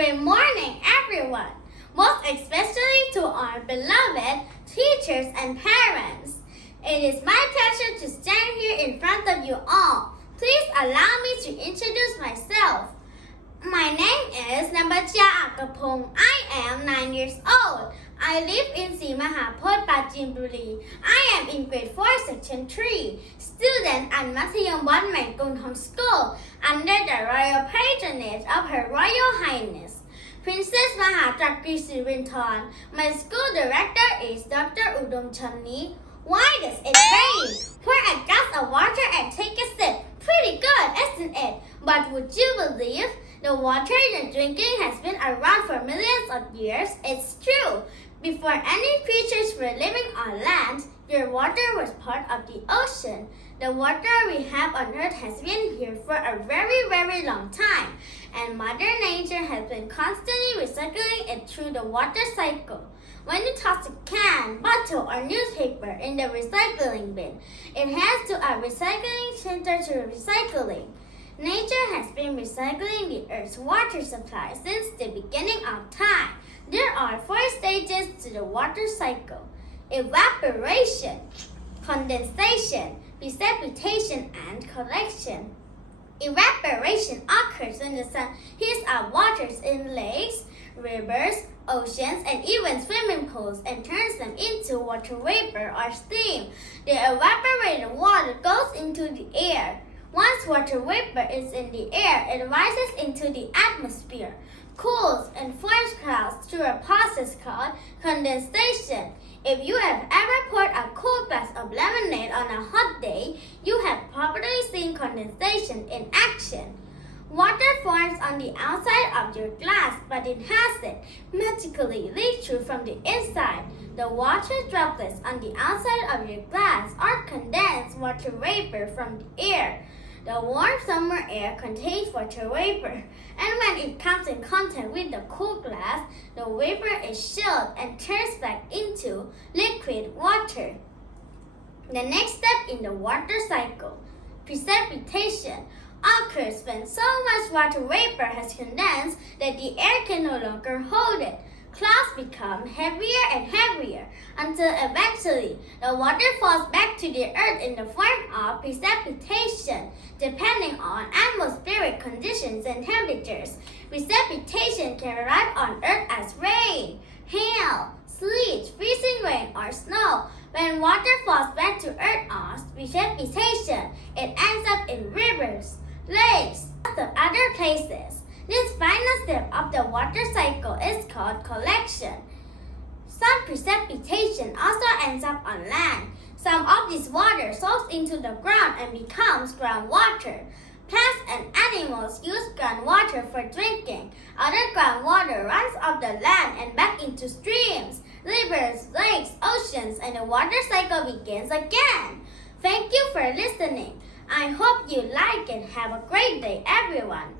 Good morning, everyone, most especially to our beloved teachers and parents. It is my pleasure to stand here in front of you all. Please allow me to introduce myself. My name is Naphachaya Akapong. I am 9 years old. I live in Mahapot, Pajinburi. I am in grade 4, section 3, student at Thayom w Gong Tong School under the royal patronage of Her Royal Highness Princess Mahachakri Sirinthorn. My school director is Dr. Udom Chamni. Why does it rain? Pour a glass of water and take a sip. Pretty good, isn't it? But would you believe the water you're drinking has been around for millions of years? It's true. Before any creatures were living on land, your water was part of the ocean. The water we have on earth has been here for a very, very long time, and Mother Nature has been constantly recycling it through the water cycle. When you toss a can, bottle, or newspaper in the recycling bin, it heads to a recycling center to recycling. Nature has been recycling the Earth's water supply since the beginning of time. There are 4 stages to the water cycle: evaporation, condensation, precipitation, and collection. Evaporation occurs when the sun heats up waters in lakes, rivers, oceans, and even swimming pools and turns them into water vapor or steam. The evaporated water goes into the air. Once water vapor is in the air, it rises into the atmosphere, cools, and forms clouds through a process called condensation. If you have ever poured a cold glass of lemonade on a hot day, you have probably seen condensation in action. Water forms on the outside of your glass, but it hasn't magically leaked through from the inside. The water droplets on the outside of your glass are condensed water vapor from the air. The warm summer air contains water vapor, and when it comes in contact with the cool glass, the vapor is chilled and turns back into liquid water. The next step in the water cycle, precipitation, occurs when so much water vapor has condensed that the air can no longer hold it. Clouds become heavier and heavier until eventually the water falls back to the earth in the form of precipitation. Depending on atmospheric conditions and temperatures, precipitation can arrive on earth as rain, hail, sleet, freezing rain, or snow. When water falls back to earth as precipitation, it ends up in rivers, lakes, and other places. This final step of the water cycle is called collection. Some precipitation also ends up on land. Some of this water soaks into the ground and becomes groundwater. Plants and animals use groundwater for drinking. Other groundwater runs off the land and back into streams, rivers, lakes, oceans, and the water cycle begins again. Thank you for listening. I hope you like it. Have a great day, everyone.